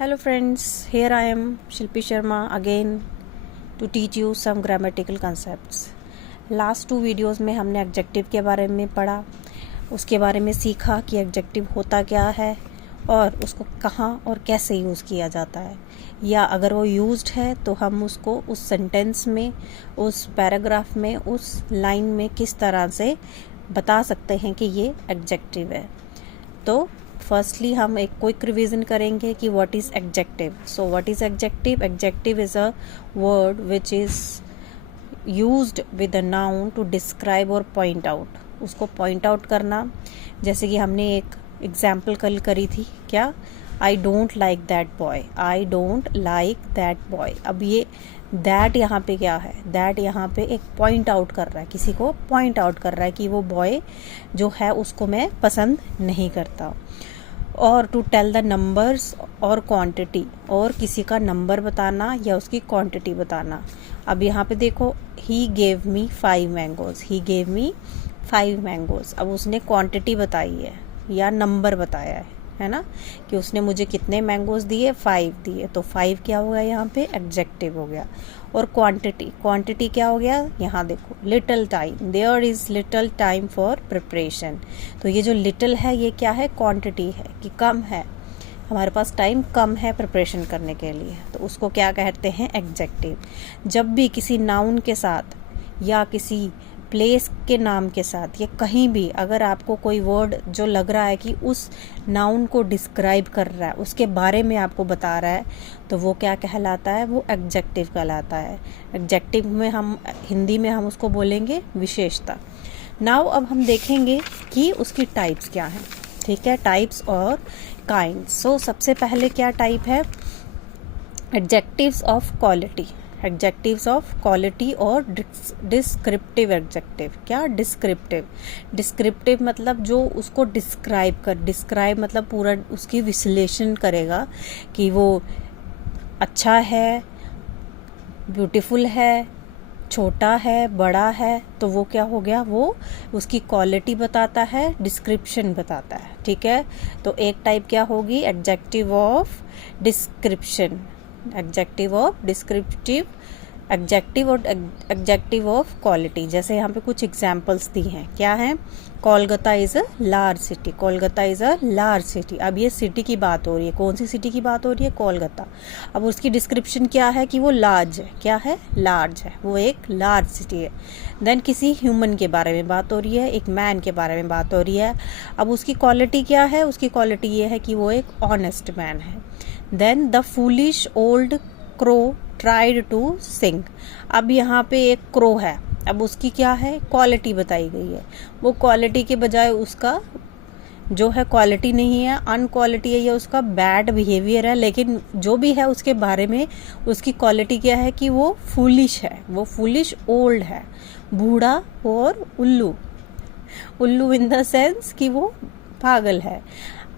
Hello friends, here I am Shilpi Sharma again to teach you some grammatical concepts. Last 2 videos में हमने adjective के बारे में पढ़ा, उसके बारे में सीखा कि एडजेक्टिव होता क्या है और उसको कहाँ और कैसे यूज़ किया जाता है, या अगर वो यूज्ड है तो हम उसको उस सेंटेंस में, उस पैराग्राफ में, उस लाइन में किस तरह से बता सकते हैं कि ये एडजेक्टिव है। तो फर्स्टली हम एक क्विक रिवीजन करेंगे कि what is adjective. So what is adjective? Adjective is a word which is used with a noun to describe और पॉइंट आउट। उसको पॉइंट आउट करना, जैसे कि हमने एक एग्जाम्पल कल करी थी, क्या? I don't like that boy, I don't like that boy. अब ये दैट यहाँ पे क्या है? दैट यहाँ पे एक पॉइंट आउट कर रहा है, किसी को पॉइंट आउट कर रहा है कि वो बॉय जो है उसको मैं पसंद नहीं करता। और टू टेल द नंबर्स और क्वांटिटी, और किसी का नंबर बताना या उसकी क्वांटिटी बताना। अब यहाँ पे देखो, he gave me 5 mangoes, he gave me 5 mangoes. अब उसने क्वांटिटी बताई है या नंबर बताया है ना, कि उसने मुझे कितने मैंगोज दिए, 5 दिए। तो 5 क्या हो गया यहाँ पे? एडजेक्टिव हो गया। और क्वांटिटी, क्वांटिटी क्या हो गया? यहाँ देखो, little time, there is little time for preparation. तो ये जो लिटिल है ये क्या है? क्वांटिटी है, कि कम है, हमारे पास टाइम कम है प्रिपरेशन करने के लिए। तो उसको क्या कहते हैं? एडजेक्टिव। जब भी किसी नाउन के साथ या किसी प्लेस के नाम के साथ या कहीं भी अगर आपको कोई वर्ड जो लग रहा है कि उस नाउन को डिस्क्राइब कर रहा है, उसके बारे में आपको बता रहा है, तो वो क्या कहलाता है? वो एडजेक्टिव कहलाता है। एडजेक्टिव में हम हिंदी में हम उसको बोलेंगे विशेषता। नाउ अब हम देखेंगे कि उसकी टाइप्स क्या हैं। ठीक है, टाइप्स और काइंड्स। सो सबसे पहले क्या टाइप है? Adjectives of quality. Adjectives of quality और डिस्क्रिप्टिव एडजेक्टिव। क्या? डिस्क्रिप्टिव। डिस्क्रिप्टिव मतलब जो उसको डिस्क्राइब मतलब पूरा उसकी विश्लेषण करेगा कि वो अच्छा है, ब्यूटीफुल है, छोटा है, बड़ा है। तो वो क्या हो गया? वो उसकी क्वालिटी बताता है, डिस्क्रिप्शन बताता है। ठीक है, तो एक टाइप क्या होगी? Adjective of description, adjective of descriptive adjective और एडजेक्टिव ऑफ क्वालिटी। जैसे यहाँ पे कुछ एग्जाम्पल्स दी हैं। क्या है? Kolkata is a large city, Kolkata is a large city. अब ये सिटी की बात हो रही है, कौन सी सिटी की बात हो रही है? कोलकाता। अब उसकी डिस्क्रिप्शन क्या है? कि वो लार्ज है। क्या है? लार्ज है, वो एक लार्ज सिटी है। देन किसी ह्यूमन के बारे में बात हो रही है, एक मैन के बारे में बात हो रही है। अब उसकी क्वालिटी क्या है? उसकी क्वालिटी ये है कि वो एक ऑनेस्ट मैन है। Then the foolish old crow tried to sing. अब यहाँ पे एक क्रो है, अब उसकी क्या है? क्वालिटी बताई गई है। वो क्वालिटी के बजाय उसका जो है क्वालिटी नहीं है, अनक्वालिटी है, या उसका बैड बिहेवियर है। लेकिन जो भी है उसके बारे में उसकी क्वालिटी क्या है? कि वो फूलिश है, वो फूलिश ओल्ड है, बूढ़ा और उल्लू। उल्लू इन द सेंस कि वो पागल है।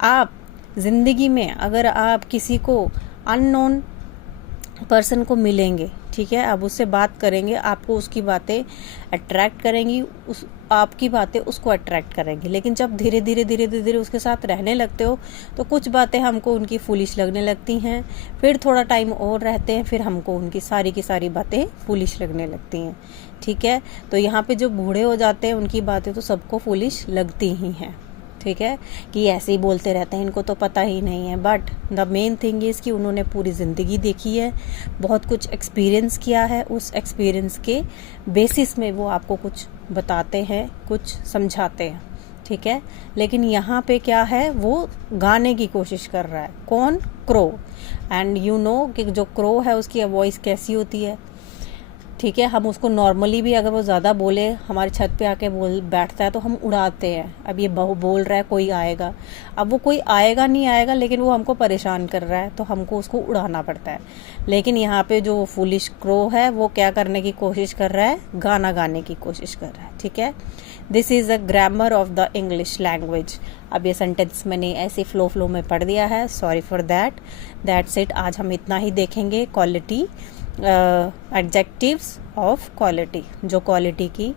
आप जिंदगी में अगर आप किसी को अननोन पर्सन को मिलेंगे, ठीक है, अब उससे बात करेंगे, आपको उसकी बातें अट्रैक्ट करेंगी, उस आपकी बातें उसको अट्रैक्ट करेंगी। लेकिन जब धीरे धीरे उसके साथ रहने लगते हो तो कुछ बातें हमको उनकी फूलिश लगने लगती हैं। फिर थोड़ा टाइम और रहते हैं, फिर हमको उनकी सारी की सारी बातें फूलिश लगने लगती हैं। ठीक है, तो यहाँ पे जो बूढ़े हो जाते हैं उनकी बातें तो सबको फूलिश लगती ही हैं। ठीक है, कि ऐसे ही बोलते रहते हैं, इनको तो पता ही नहीं है। But the main thing is कि उन्होंने पूरी ज़िंदगी देखी है, बहुत कुछ एक्सपीरियंस किया है। उस एक्सपीरियंस के बेसिस में वो आपको कुछ बताते हैं, कुछ समझाते हैं। ठीक है, लेकिन यहाँ पे क्या है? वो गाने की कोशिश कर रहा है। कौन? क्रो। एंड यू नो कि जो क्रो है उसकी वॉइस कैसी होती है। ठीक है, हम उसको नॉर्मली भी अगर वो ज़्यादा बोले, हमारी छत पे आके बोल बैठता है तो हम उड़ाते हैं। अब ये बोल रहा है कोई आएगा, अब वो कोई आएगा नहीं आएगा, लेकिन वो हमको परेशान कर रहा है तो हमको उसको उड़ाना पड़ता है। लेकिन यहाँ पे जो फूलिश क्रो है वो क्या करने की कोशिश कर रहा है? गाना गाने की कोशिश कर रहा है। ठीक है, this is a grammar of the English language. अब ये सेंटेंस मैंने ऐसे फ्लो में पढ़ दिया है, सॉरी फॉर दैट्स इट। आज हम इतना ही देखेंगे। क्वालिटी, एडजेक्टिव्स ऑफ क्वालिटी, जो क्वालिटी की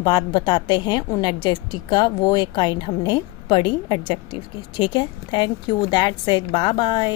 बात बताते हैं, उन एडजेक्टिव का वो एक काइंड हमने पढ़ी एडजेक्टिव की। ठीक है, thank you, that's it, bye bye.